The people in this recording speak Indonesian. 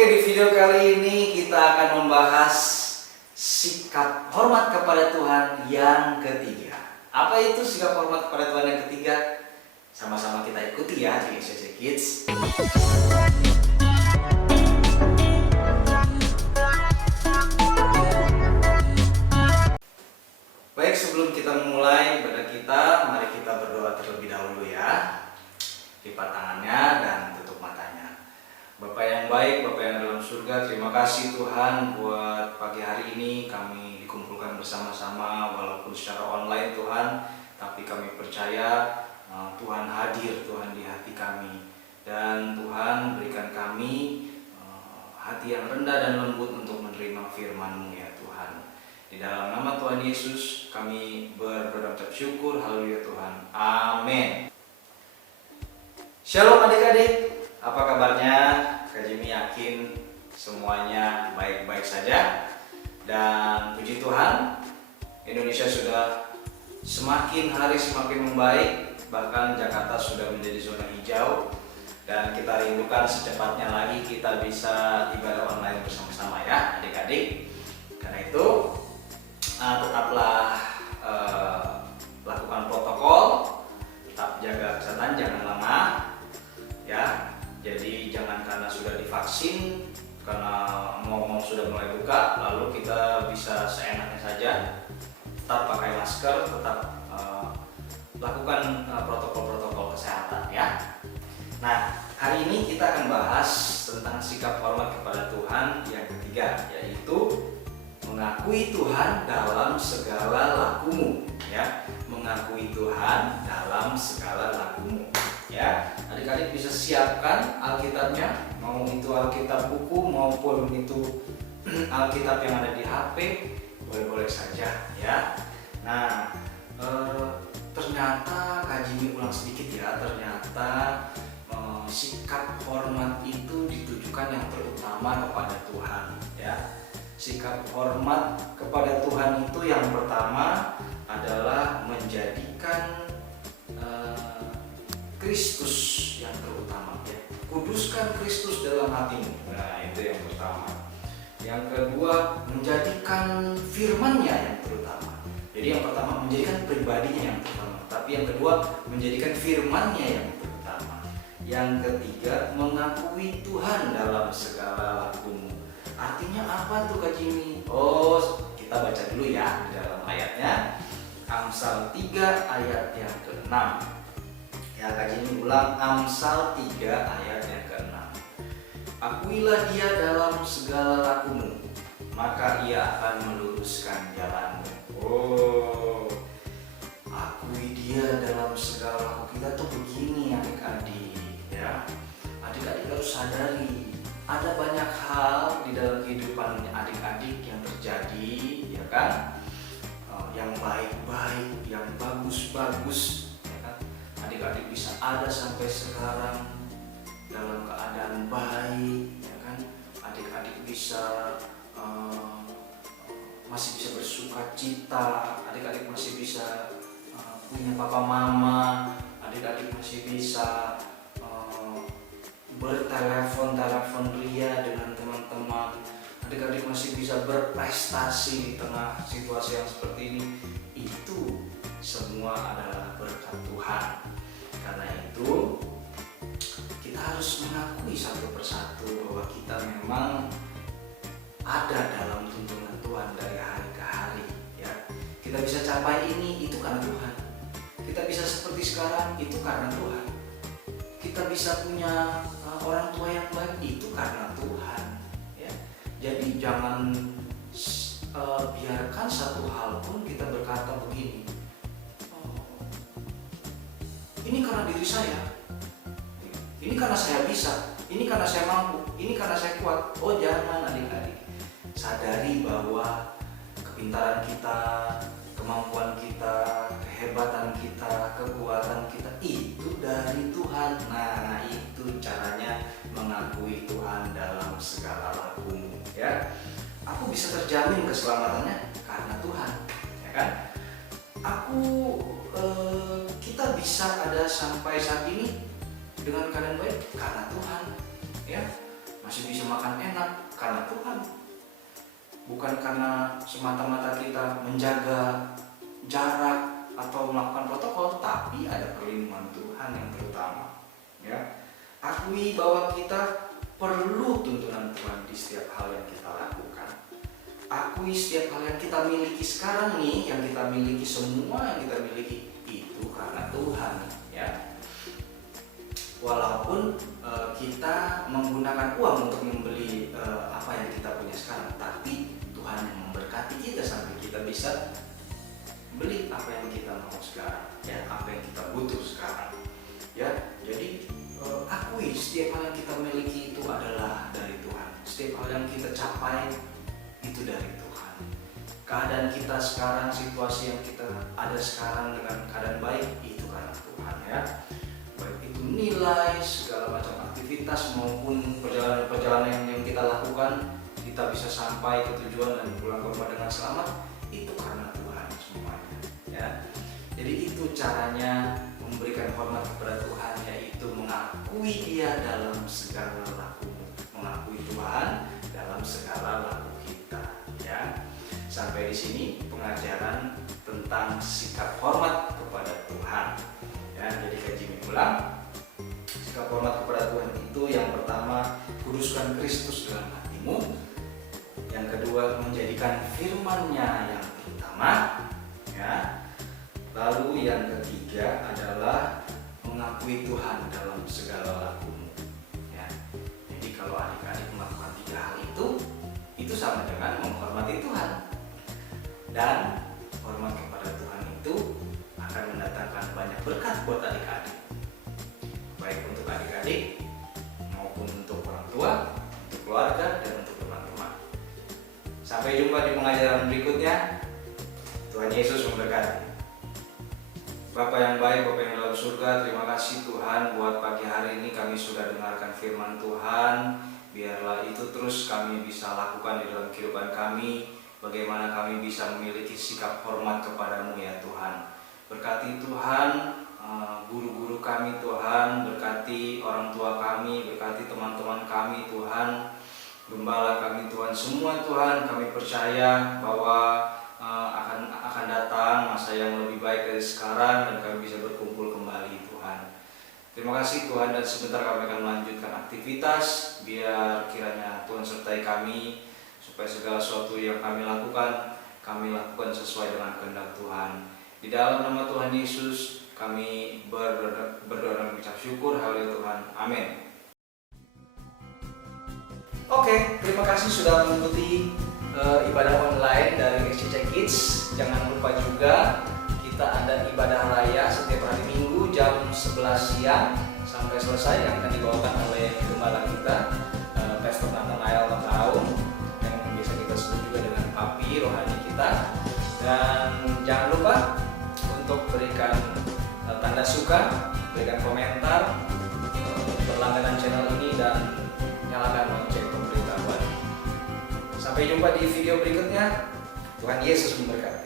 Oke, di video kali ini kita akan membahas sikap hormat kepada Tuhan yang ketiga. Apa itu sikap hormat kepada Tuhan yang ketiga? Sama-sama kita ikuti ya di SCC Kids. Baik, sebelum kita memulai ibadah kita, mari kita berdoa terlebih dahulu ya. Lipat tangannya dan tutup matanya. Bapak yang baik, Bapak yang dalam surga, terima kasih Tuhan buat pagi hari ini kami dikumpulkan bersama-sama walaupun secara online Tuhan, tapi kami percaya Tuhan hadir, Tuhan di hati kami, dan Tuhan berikan kami hati yang rendah dan lembut untuk menerima firman-Mu ya Tuhan. Di dalam nama Tuhan Yesus kami berdoa dan syukur. Haleluya Tuhan. Amin. Shalom adik-adik, apa kabarnya? Kak Jimmy yakin semuanya baik-baik saja. Dan puji Tuhan, Indonesia sudah semakin hari semakin membaik. Bahkan Jakarta sudah menjadi zona hijau. Dan kita rindukan secepatnya lagi kita bisa ibadah online bersama-sama ya adik-adik. Karena itu tetaplah lakukan protokol, tetap jaga kesehatan, jangan lengah ya. Jadi jangan karena sudah divaksin, karena mau sudah mulai buka, lalu kita bisa seenaknya saja. Tetap pakai masker, tetap lakukan protokol-protokol kesehatan ya. Nah, hari ini kita akan bahas tentang sikap hormat kepada Tuhan yang ketiga, yaitu mengakui Tuhan dalam segala lakumu ya. Mengakui Tuhan dalam segala lakumu ya. Adik-adik bisa siapkan Alkitabnya, mau itu Alkitab buku maupun itu Alkitab yang ada di HP, boleh-boleh saja ya. Nah, ternyata Kak Jimmy ulang sedikit ya, ternyata sikap hormat itu ditujukan yang terutama kepada Tuhan ya. Sikap hormat kepada Tuhan itu yang pertama adalah menjadikan Kristus yang terutama ya. Kuduskan Kristus dalam hatimu. Nah, itu yang pertama. Yang kedua, menjadikan firman-Nya yang terutama. Jadi yang pertama menjadikan pribadinya yang terutama, tapi yang kedua menjadikan firman-Nya yang terutama. Yang ketiga, mengakui Tuhan dalam segala lakumu. Artinya apa tuh Kak Jimmy? Oh, kita baca dulu ya di dalam ayatnya. Amsal 3 ayat yang ke-6. Ya, Kak Jimmy ulang, Amsal 3 ayat yang ke-6. Akuilah dia dalam segala lakumu, maka ia akan meluruskan jalanmu. Oh, akui dia dalam segala laku kita tuh begini adik-adik ya. Adik-adik harus sadari ada banyak hal di dalam kehidupan adik-adik yang terjadi ya kan, yang baik-baik, yang bagus-bagus. Adik-adik bisa ada sampai sekarang dalam keadaan baik ya kan. Adik-adik bisa masih bisa bersuka cita, adik-adik masih bisa punya papa mama, adik-adik masih bisa bertelepon ria dengan teman-teman, adik-adik masih bisa berprestasi di tengah situasi yang seperti ini. Itu semua adalah berkat Tuhan. Karena itu kita harus mengakui satu persatu bahwa kita memang ada dalam tuntunan Tuhan dari hari ke hari ya. Kita bisa capai ini itu karena Tuhan. Kita bisa seperti sekarang itu karena Tuhan. Kita bisa punya orang tua yang baik itu karena Tuhan ya. Jadi jangan biarkan satu hal pun kita berkata begini, ini karena diri saya, ini karena saya bisa, ini karena saya mampu, ini karena saya kuat. Oh jangan adik-adik. Sadari bahwa kepintaran kita, kemampuan kita, kehebatan kita, kekuatan kita itu dari Tuhan. Nah, itu caranya mengakui Tuhan dalam segala lakumu ya. Aku bisa terjamin keselamatannya karena Tuhan ya kan. Kita bisa ada sampai saat ini dengan keadaan baik karena Tuhan ya. masih bisa makan enak karena Tuhan. Bukan karena semata-mata kita menjaga jarak atau melakukan protokol, tapi ada perlindungan Tuhan yang terutama. Ya, akui bahwa kita perlu tuntunan Tuhan di setiap hal yang kita lakukan. Akui setiap hal yang kita miliki sekarang nih, yang kita miliki, semua yang kita miliki itu karena Tuhan. Ya, walaupun kita menggunakan uang untuk membeli apa yang kita punya sekarang, tapi Tuhan yang memberkati kita sampai kita bisa beli apa yang kita mau sekarang, ya, apa yang kita butuh sekarang. Ya, jadi akui setiap hal yang kita miliki itu adalah dari Tuhan. Setiap hal yang kita capai itu dari Tuhan. Keadaan kita sekarang, situasi yang kita ada sekarang dengan keadaan baik itu karena Tuhan, ya. Baik itu nilai, segala macam aktivitas maupun perjalanan yang kita lakukan, kita bisa sampai ke tujuan dan pulang ke rumah dengan selamat, itu karena Tuhan semuanya, ya. Jadi itu caranya memberikan hormat kepada Tuhan, yaitu mengakui Dia dalam segala lakumu, mengakui Tuhan dalam segala laku kita, ya. Sampai di sini pengajaran tentang sikap hormat kepada Tuhan, ya. Jadi kaji ulang, sikap hormat kepada Tuhan itu yang pertama, kuduskan Kristus dalam hatimu. Yang kedua, menjadikan firman-Nya yang utama, ya. Lalu yang ketiga adalah mengakui Tuhan dalam segala lakumu, ya. Jadi kalau adik-adik melakukan 3 hal itu sama dengan menghormati Tuhan. Dan hormat kepada Tuhan itu akan mendatangkan banyak berkat buat adik-adik, baik untuk adik-adik maupun untuk orang tua, untuk keluarga, dan untuk teman-teman. Sampai jumpa di pengajaran berikutnya. Tuhan Yesus memberkati. Bapa yang baik, Bapa yang dalam surga, terima kasih Tuhan buat pagi hari ini kami sudah dengarkan firman Tuhan. Biarlah itu terus kami bisa lakukan di dalam kehidupan kami. Bagaimana kami bisa memiliki sikap hormat kepadamu, ya Tuhan. Berkati Tuhan guru-guru kami Tuhan, berkati orang tua kami, berkati teman-teman kami Tuhan, gembala kami Tuhan, semua Tuhan. Kami percaya bahwa akan datang masa yang lebih baik dari sekarang dan kami bisa berkumpul kembali Tuhan. Terima kasih Tuhan, dan sebentar kami akan melanjutkan aktivitas. Biar kiranya Tuhan sertai kami supaya segala sesuatu yang kami lakukan sesuai dengan kehendak Tuhan. Di dalam nama Tuhan Yesus kami berdoa dan mengucap syukur. Haleluya Tuhan, amin. Oke, terima kasih sudah mengikuti ibadah online dari SCC Kids. Jangan lupa juga kita ada ibadah raya setiap hari Minggu jam 11 siang sampai selesai, yang akan dibawakan oleh gembala kita, Pastor Nathanael Mataung, yang biasa kita sebut juga dengan Papi rohani kita. Dan jangan lupa untuk berikan tanda suka, berikan komentar, berlangganan channel ini, dan nyalakan lonceng pemberitahuan. Sampai jumpa di video berikutnya. Tuhan Yesus memberkati.